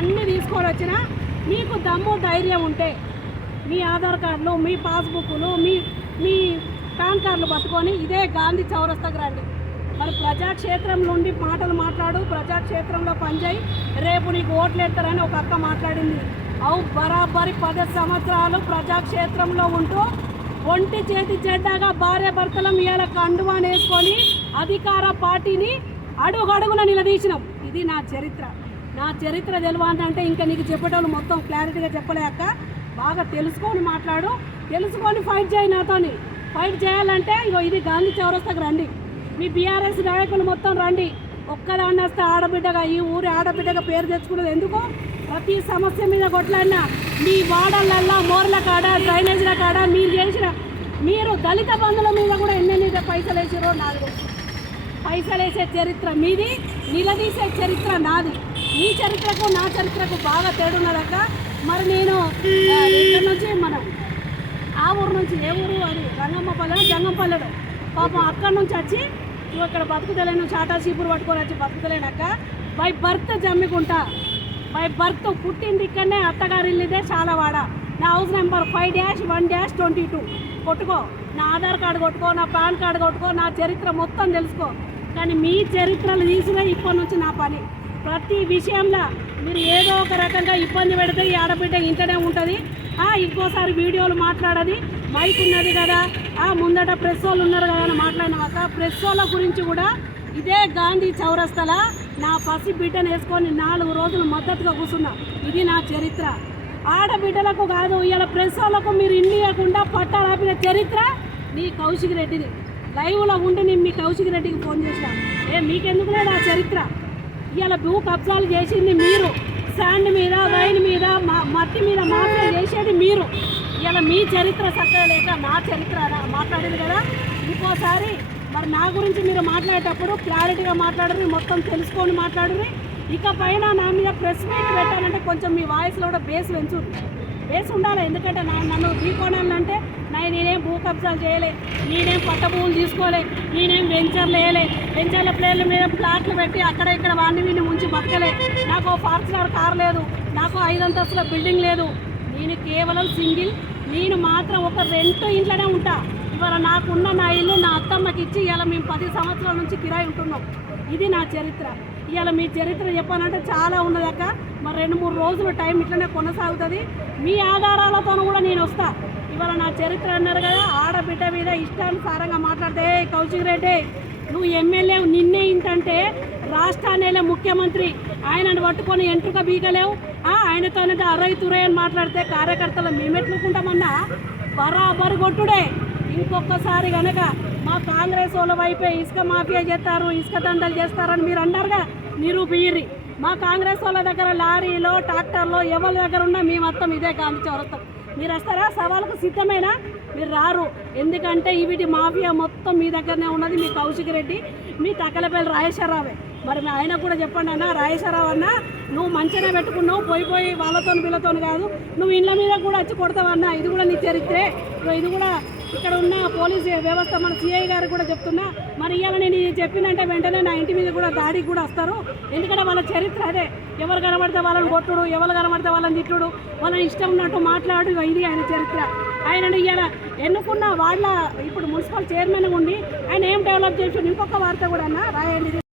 అన్నీ తీసుకొని వచ్చినా మీకు దమ్ము ధైర్యం ఉంటే మీ ఆధార్ కార్డులు మీ పాస్బుక్లు మీ మీ పాన్ కార్డులు పట్టుకొని ఇదే గాంధీ చౌరస్తాకు రండి. మరి ప్రజాక్షేత్రం నుండి మాటలు మాట్లాడు ప్రజాక్షేత్రంలో పనిచేయి. రేపు నీకు ఓట్లు ఎత్తారని ఒక అక్క మాట్లాడింది. అవు బరాబరి పది సంవత్సరాలు ప్రజాక్షేత్రంలో ఉంటూ ఒంటి చేతి జెండాగా భార్య భర్తలం ఇవాళ కండువాని వేసుకొని అధికార పార్టీని అడుగడుగున నిలదీసినాం. ఇది నా చరిత్ర. నా చరిత్ర తెలవాలంటే ఇంకా నీకు చెప్పేటోళ్ళు మొత్తం క్లారిటీగా చెప్పలేక బాగా తెలుసుకొని మాట్లాడు. తెలుసుకొని ఫైట్ చేయి నాతోని. ఫైట్ చేయాలంటే ఇగో ఇది గాంధీ చౌరస్తాకి రండి. మీ బీఆర్ఎస్ నాయకులు మొత్తం రండి. ఒక్కదాన్ని వస్తే ఆడబిడ్డగా ఈ ఊరి ఆడబిడ్డగా పేరు తెచ్చుకున్నది ఎందుకు? ప్రతి సమస్య మీద కొట్లాడినా మీ వాడలల్లా మోర్ల కాడ డ్రైనేజీల కాడ మీరు చేసిన మీరు దళిత బంధుల మీద కూడా ఎన్నెన్ని పైసలు వేసారో నాలుగు. పైసలు వేసే చరిత్ర మీది నిలదీసే చరిత్ర నాది. నీ చరిత్రకు నా చరిత్రకు బాగా తేడున్నదక్క మరి నేను ఇక్కడ నుంచి మనం ఆ ఊరు నుంచి ఏ ఊరు అది రంగమ్మపల్లె జంగంపల్లెలో పాపం అక్కడి నుంచి వచ్చి నువ్వు ఇక్కడ బతుకుతలేను చాటా చీపురు పట్టుకొని వచ్చి బతుకుతలేనక్క by birth Jammikunta. By birth పుట్టింది ఇక్కడనే అత్తగారు ఇల్లుదే చాలా వాడ నా house number five dash one dash twenty two. కొట్టుకో. నా ఆధార్ కార్డు కొట్టుకో నా పాన్ కార్డు కొట్టుకో నా చరిత్ర మొత్తం తెలుసుకో. కానీ మీ చరిత్రలు తీసుకునే ఇప్పటి నుంచి నా పని. ప్రతి విషయంలో మీరు ఏదో ఒక రకంగా ఇబ్బంది పెడితే ఈ ఆడబిడ్డ ఇంటనే ఉంటుంది. ఇంకోసారి వీడియోలు మాట్లాడది. మైక్ ఉన్నది కదా. ఆ ముందట ప్రెస్ వాళ్ళు ఉన్నారు కదా అని మాట్లాడినాక ప్రెస్ వాళ్ళ గురించి కూడా ఇదే గాంధీ చౌరస్తల నా పసి బిడ్డను వేసుకొని నాలుగు రోజులు మద్దతుగా కూర్చున్నా. ఇది నా చరిత్ర. ఆడబిడ్డలకు కాదు ఇలా ప్రెస్ వాళ్ళకు మీరు ఇన్నియకుండా పట్టాలాపిన చరిత్ర నీ కౌశిక్ రెడ్డిది. లైవ్లో ఉండి నేను మీ కౌశిక్ రెడ్డికి ఫోన్ చేసిన. ఏ మీకెందుకు లేదు ఆ చరిత్ర? ఇలా భూ కబ్జాలు చేసింది మీరు. శాండ్ మీద వైన్ మీద మా- మట్టి మీద మాఫియా చేసేది మీరు. ఇలా మీ చరిత్ర చక్కగా లేక నా చరిత్ర మాట్లాడేది కదా? ఇంకోసారి మరి నా గురించి మీరు మాట్లాడేటప్పుడు క్లారిటీగా మాట్లాడరు మొత్తం తెలుసుకొని మాట్లాడరు. ఇక పైన నా మీద ప్రెస్ మీట్ పెట్టాలంటే కొంచెం మీ వాయిస్లో కూడా బేస్ పెంచు బేస్ ఉండాలి. ఎందుకంటే నా నన్ను ఢీకోనాలంటే నేను నేనేం భూ కబ్జాలు చేయలే నేనేం పట్ట భూములు తీసుకోలే నేనేం వెంచర్లు వేయలే. వెంచర్ల ప్లేర్ల మీద ప్లాట్లు పెట్టి అక్కడ ఇక్కడ వాడిని వీడిని ముంచి బతకలే. నాకు ఫార్చునర్ కార్ లేదు నాకు ఐదు అంతస్తుల బిల్డింగ్ లేదు. నేను కేవలం సింగిల్ నేను మాత్రం ఒక రెంట్ ఇంట్లోనే ఉంటా. ఇవాళ నాకున్న నా ఇల్లు నా అత్తమ్మకి ఇచ్చి ఇలా మేము పది సంవత్సరాల నుంచి కిరాయి ఉంటున్నాం. ఇది నా చరిత్ర. ఇవాళ మీ చరిత్ర చెప్పాలంటే చాలా ఉన్నదక్క. మరి రెండు మూడు రోజులు టైం ఇట్లనే కొనసాగుతుంది. మీ ఆధారాలతో కూడా నేను వస్తాను ఇవాళ నా చరిత్ర అన్నారు కదా ఆడబిడ్డ మీద ఇష్టానుసారంగా మాట్లాడితే కౌశిక్ రెడ్డి నువ్వు ఎమ్మెల్యే నిన్నే ఇంతంటే రాష్ట్రానేలే ముఖ్యమంత్రి ఆయనను పట్టుకొని ఎంట్రుక బీగలేవు. ఆయనతోనే అరై తురై అని మాట్లాడితే కార్యకర్తలు మేమెట్లుకుంటామన్నా? బరాబరు కొట్టుడే. ఇంకొకసారి గనక మా కాంగ్రెస్ వాళ్ళ వైపే ఇసుక మాఫియా చేస్తారు ఇసుక దండలు చేస్తారని మీరు అన్నారుగా నిరూపియ్యి మా కాంగ్రెస్ వాళ్ళ దగ్గర లారీలో ట్రాక్టర్లో ఎవరి దగ్గర ఉన్నా మేము మొత్తం ఇదే గాంధీ చౌరస్తాం. మీరు వస్తారా? సవాళ్ళకు సిద్ధమేనా? మీరు రారు. ఎందుకంటే వీటి మాఫియా మొత్తం మీ దగ్గరనే ఉన్నది మీ కౌశిక్ రెడ్డి మీ తక్కలపల్లి రాజేశ్వరరావే. మరి మీ ఆయన కూడా చెప్పండి అన్న రాజేశ్వరరావు అన్న నువ్వు మంచిగా పెట్టుకున్నావు పోయి పోయి వాళ్ళతో వీళ్ళతో కాదు. నువ్వు ఇండ్ల మీద కూడా వచ్చి కొడతావన్నా ఇది కూడా నీ చరిత్రే. ఇది కూడా ఇక్కడ ఉన్న పోలీస్ వ్యవస్థ మన సిఐ గారు కూడా చెప్తున్నా మరి ఇవాళ నేను చెప్పినంటే వెంటనే నా ఇంటి మీద కూడా దాడికి కూడా వస్తారు. ఎందుకంటే వాళ్ళ చరిత్ర అదే. ఎవరు కనబడితే వాళ్ళని కొట్టుడు ఎవరు కనబడితే వాళ్ళని తిట్టుడు వాళ్ళని ఇష్టం ఉన్నట్టు మాట్లాడు ఇది ఆయన చరిత్ర. ఆయన ఇవాళ ఎన్నుకున్న వాళ్ళ ఇప్పుడు మున్సిపల్ చైర్మన్ ఉండి ఆయన ఏం డెవలప్ చేసి ఇంకొక వార్త కూడా అన్న రాయండి.